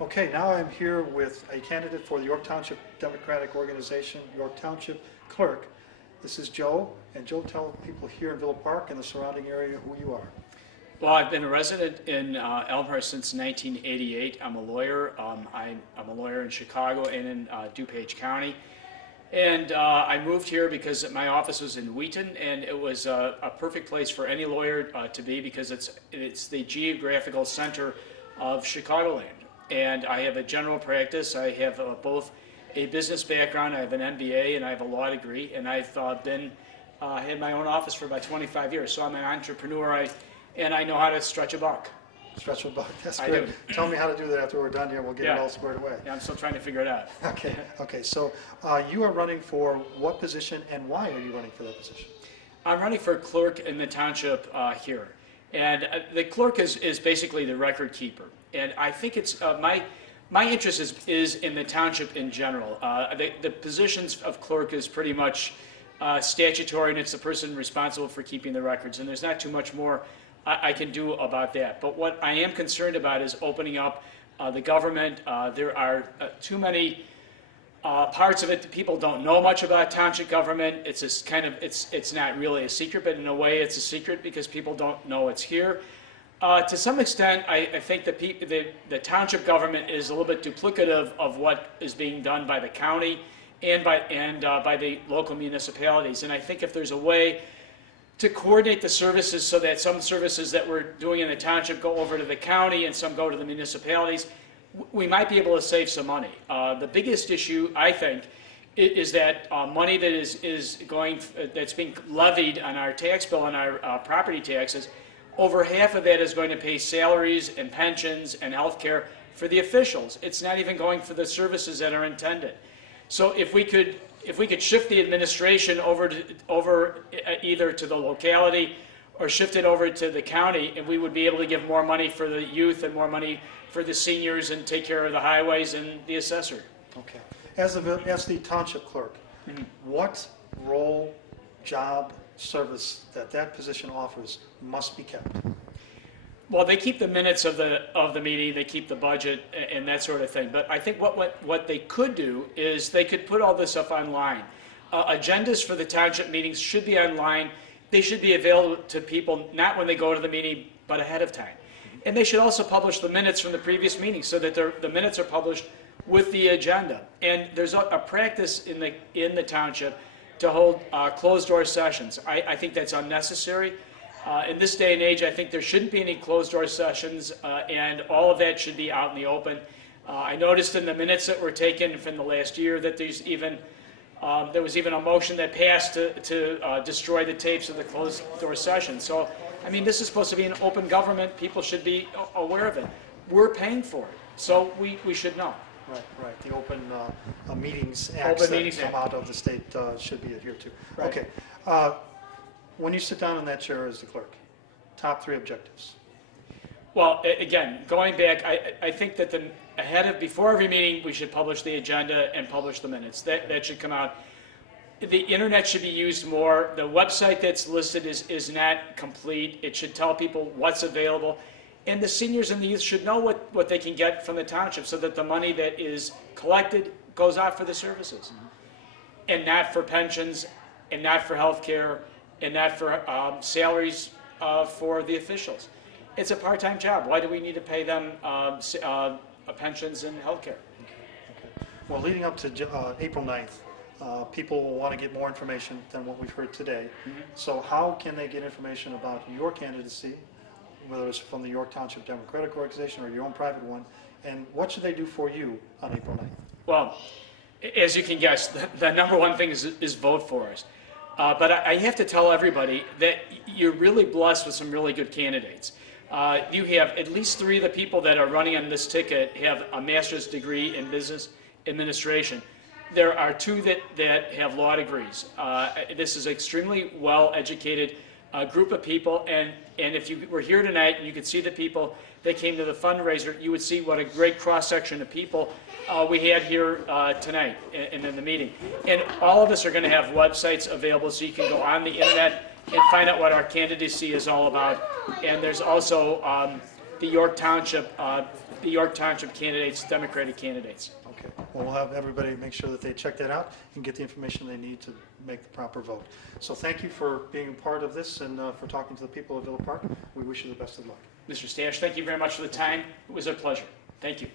Okay, now I'm here with a candidate for the York Township Democratic Organization, York Township Clerk. This is Joe, and Joe, tell people here in Villa Park and the surrounding area who you are. Well, I've been a resident in Elmhurst since 1988. I'm a lawyer. I'm a lawyer in Chicago and in DuPage County. And I moved here because my office was in Wheaton, and it was a perfect place for any lawyer to be because it's the geographical center of Chicagoland. And I have a general practice. I have both a business background, I have an MBA, and I have a law degree. And I've had my own office for about 25 years. So I'm an entrepreneur, and I know how to stretch a buck. Stretch a buck, that's great. Tell me how to do that after we're done here. We'll get it all squared away. Yeah, I'm still trying to figure it out. Okay. So you are running for what position, and why are you running for that position? I'm running for clerk in the township here. And the clerk is basically the record keeper. And I think it's my interest is in the township in general. The positions of clerk is pretty much statutory, and it's the person responsible for keeping the records. And there's not too much more I can do about that. But what I am concerned about is opening up the government. There are too many parts of it that people don't know much about township government. It's just it's not really a secret, but in a way it's a secret because people don't know it's here. To some extent, I think the township government is a little bit duplicative of what is being done by the county and by the local municipalities. And I think if there's a way to coordinate the services so that some services that we're doing in the township go over to the county and some go to the municipalities, we might be able to save some money. The biggest issue, I think, is that money that that's being levied on our tax bill and our property taxes. Over half of that is going to pay salaries and pensions and health care for the officials. It's not even going for the services that are intended. So if we could shift the administration over either to the locality or shift it over to the county, and we would be able to give more money for the youth and more money for the seniors and take care of the highways and the assessor. Okay. As the township clerk, what role, job, service that position offers must be kept? Well, they keep the minutes of the meeting, they keep the budget and that sort of thing. But I think what they could do is they could put all this up online. Agendas for the township meetings should be online. They should be available to people not when they go to the meeting, but ahead of time. And they should also publish the minutes from the previous meeting so that the minutes are published with the agenda. And there's a practice in the township to hold closed-door sessions. I think that's unnecessary. In this day and age, I think there shouldn't be any closed-door sessions, and all of that should be out in the open. I noticed in the minutes that were taken from the last year that there was even a motion that passed to destroy the tapes of the closed-door session. So, I mean, this is supposed to be an open government. People should be aware of it. We're paying for it, so we should know. Right. The open meetings acts that come out of the state should be adhered to. Right. Okay. When you sit down in that chair as the clerk, top 3 objectives. Well, again, going back, I think that before every meeting, we should publish the agenda and publish the minutes. That should come out. The internet should be used more. The website that's listed is not complete. It should tell people what's available. And the seniors and the youth should know what they can get from the township so that the money that is collected goes out for the services. And not for pensions, and not for health care, and not for salaries for the officials. It's a part-time job. Why do we need to pay them pensions and health care? Okay. Well, leading up to April 9th, people will want to get more information than what we've heard today. So how can they get information about your candidacy, whether it's from the York Township Democratic Organization or your own private one, and what should they do for you on April 9th? Well, as you can guess, the number one thing is vote for us. But I have to tell everybody that you're really blessed with some really good candidates. You have at least 3 of the people that are running on this ticket have a master's degree in business administration. There are 2 that have law degrees. This is an extremely well-educated group of people, and if you were here tonight and you could see the people that came to the fundraiser, you would see what a great cross-section of people we had here tonight and in the meeting. And all of us are going to have websites available so you can go on the internet and find out what our candidacy is all about. And there's also the York Township the York Township candidates, Democratic candidates. Okay, well, we'll have everybody make sure that they check that out and get the information they need to make the proper vote. So thank you for being a part of this and for talking to the people of Villa Park. We wish you the best of luck. Mr. Stash, thank you very much for the time. It was a pleasure. Thank you.